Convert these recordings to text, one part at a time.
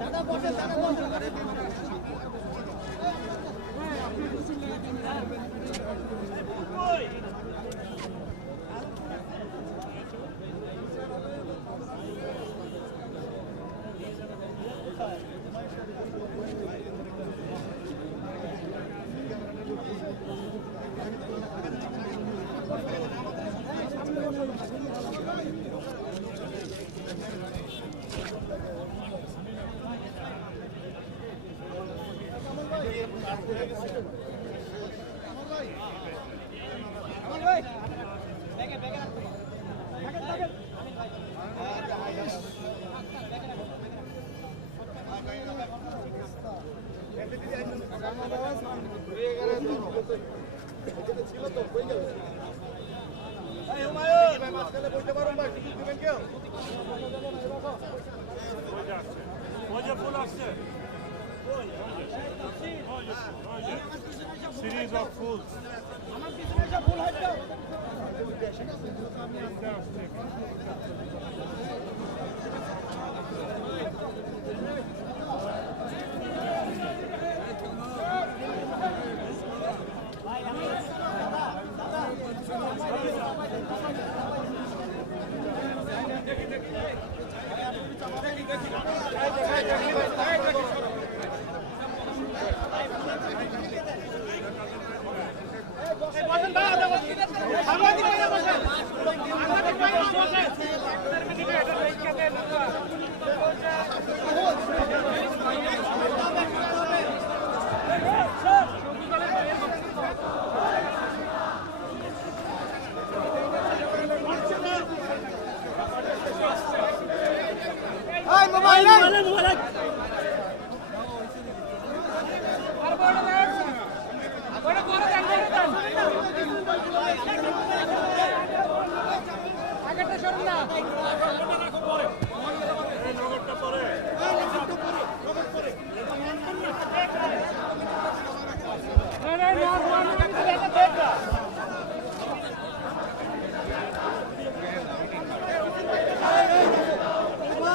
দাদা বসে দাদা বসে Series of fools.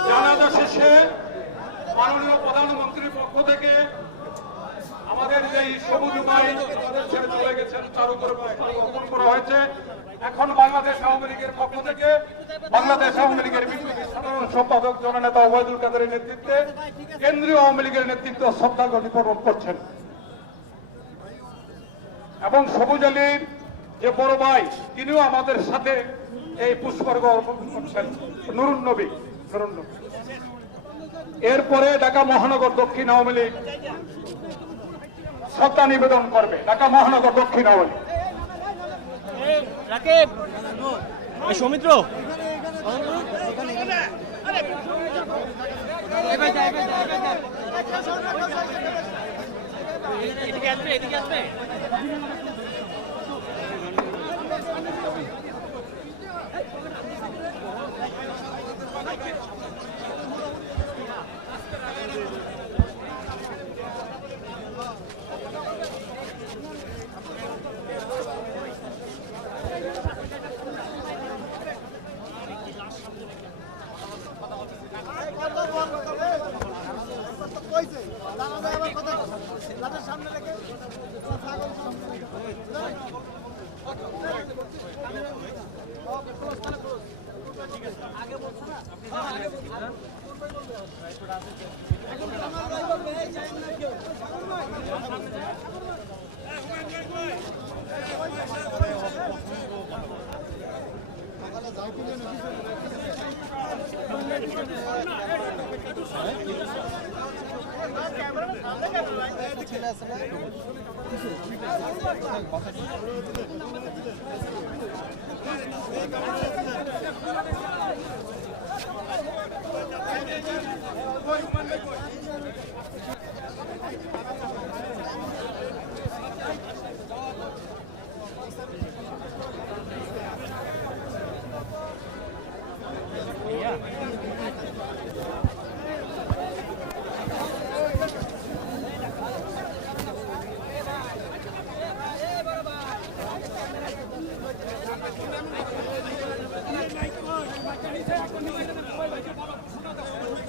জানাজা শেষে মাননীয় প্রধানমন্ত্রীর পক্ষ থেকে আমাদের যে সবুজ ভাই ছেড়ে চলে গেছেন তার উপরে অর্পণ করা হয়েছে। এখন বাংলাদেশ আওয়ামী লীগের পক্ষ থেকে বাংলাদেশ আওয়ামী লীগের বিপ্লবী সাধারণ সম্পাদক জননেতা ওবায়দুল কাদেরের নেতৃত্বে কেন্দ্রীয় আওয়ামী লীগের নেতৃত্ব শ্রদ্ধা নিবেদন করছেন এবং সবুজ আলীর যে বড় ভাই তিনিও আমাদের সাথে এই পুষ্পার্ঘ অর্পণ করছেন। নুরুন নবী এরপরে ঢাকা মহানগর দক্ষিণ আওয়ামী লীগ শ্রদ্ধা নিবেদন করবে। ঢাকা মহানগর দক্ষিণ আওয়ামী লীগ সৌমিত্র এদিকে আসবে সামনে রেখে আগে বলছো না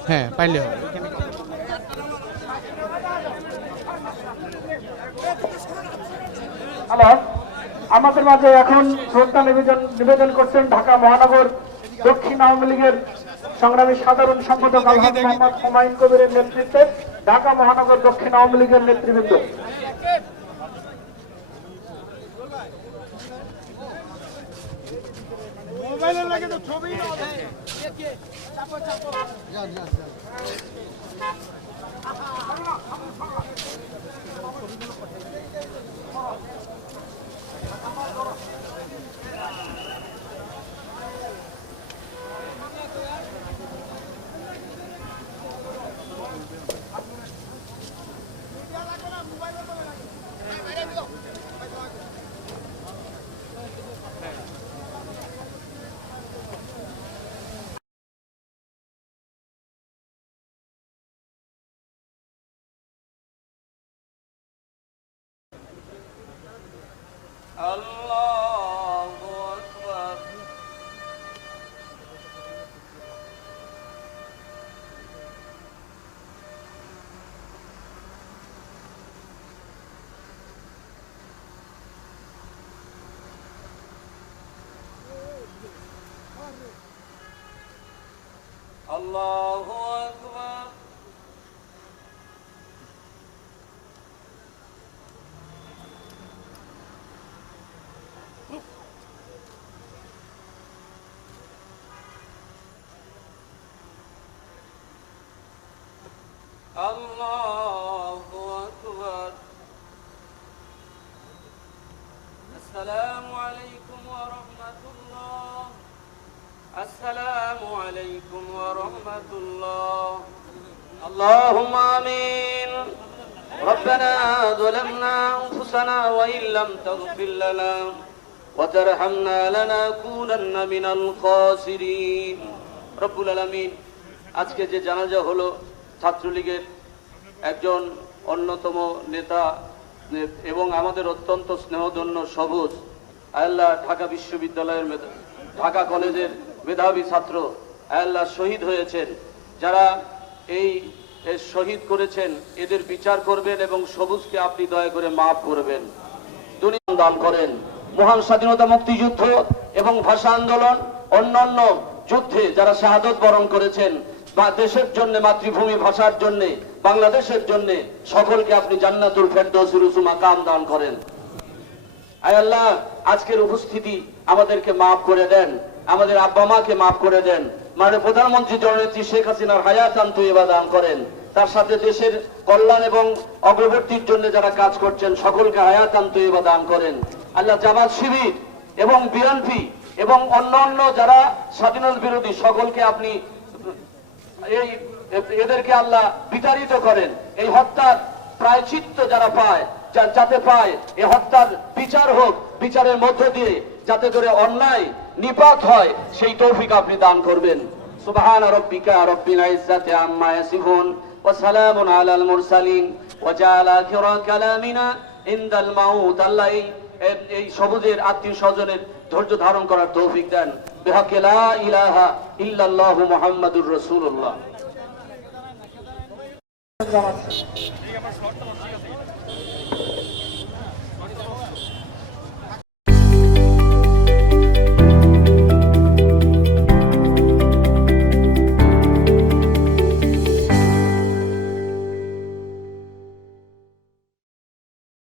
হ্যাঁ পাইলে হবে। হ্যালো, আমাদের মাঝে এখন শ্রদ্ধা নিবেদন করছেন ঢাকা মহানগর দক্ষিণ আওয়ামী লীগের সংগ্রামী সাধারণ সম্পাদক আলহাজ মোহাম্মদ হুমায়ুন কবিরের নেতৃত্বে ঢাকা মহানগর দক্ষিণ আওয়ামী লীগের নেতৃবৃন্দ। মোবাইলের লাগে তো ছবি না আল্লাহু আকবার। আল্লাহু আকবার। আল্লাহু আকবার। আসসালামু আলাইকুম ওয়া রাহমাতুল্লাহ। আসসালামু আলাইকুম ওয়া রাহমাতুল্লাহ। আল্লাহুম্মা আমিন। ربنا ظلمنا أنفسنا وإن لم تغفر لنا وترحمنا لنكونن من الخاسرين. রব্বুল আলামিন, আজকে যে জানাজা হলো ছাত্রলীগের একজন অন্যতম নেতা এবং আমাদের অত্যন্ত স্নেহধন্য সবুজ আল্লাহ ঢাকা বিশ্ববিদ্যালয়ের ঢাকা কলেজের মেধাবী ছাত্র আল্লাহ শহীদ হয়েছেন। যারা এই শহীদ করেছেন এদের বিচার করবেন এবং সবুজকে আপনি দয়া করে মাফ করবেন, দুনিয়া দান করেন। মহান স্বাধীনতা মুক্তিযুদ্ধ এবং ভাষা আন্দোলন অন্যান্য যুদ্ধে যারা শাহাদত বরণ করেছেন বা দেশের জন্য, মাতৃভূমি ভাষার জন্য, বাংলাদেশের জন্য সকলকে আপনি জান্নাতুল ফেরদৌসের উঁচু মাকাম দান করেন। আয় আল্লাহ, আজকের উপস্থিতি আমাদেরকে মাফ করে দেন, আমাদের আব্বা মাকে মাফ করে দেন। মাননীয় প্রধানমন্ত্রী জননেত্রী শেখ হাসিনার হায়াতান তৈবা দান করেন। তার সাথে দেশের কল্যাণ এবং অগ্রগতির জন্য যারা কাজ করছেন সকলকে হায়াতান তৈবা দান করেন। আল্লাহ জামাত শিবির এবং বিএনপি এবং অন্যান্য যারা স্বাধীনতা বিরোধী সকলকে আপনি এদেরকে আল্লাহ বিতাড়িত করেন। এই হত্যার প্রায়শ্চিত্ত যারা পায়, যাতে পায় এই হত্যার বিচার হোক, বিচারের মধ্য দিয়ে যাতে করে অন্যায় নিপাত হয় সেই তৌফিক আপনি দান করবেন। সুবহানা রাব্বিকা রাব্বিল ইজ্জাতি আম্মা ইয়াসিফুন ওয়া সালামুন আলাল মুরসালিন ওয়া জাআলা আখিরা কালামিনা ইনদাল মাউত। আল্লাহ এই সবুজের আত্মীয় স্বজনের ধৈর্য ধারণ করার তৌফিক দেন। বিহাক্কি লা ইলাহা ইল্লাল্লাহু মুহাম্মাদুর রাসূলুল্লাহ। এই আমার শর্টটা ঠিক আছে।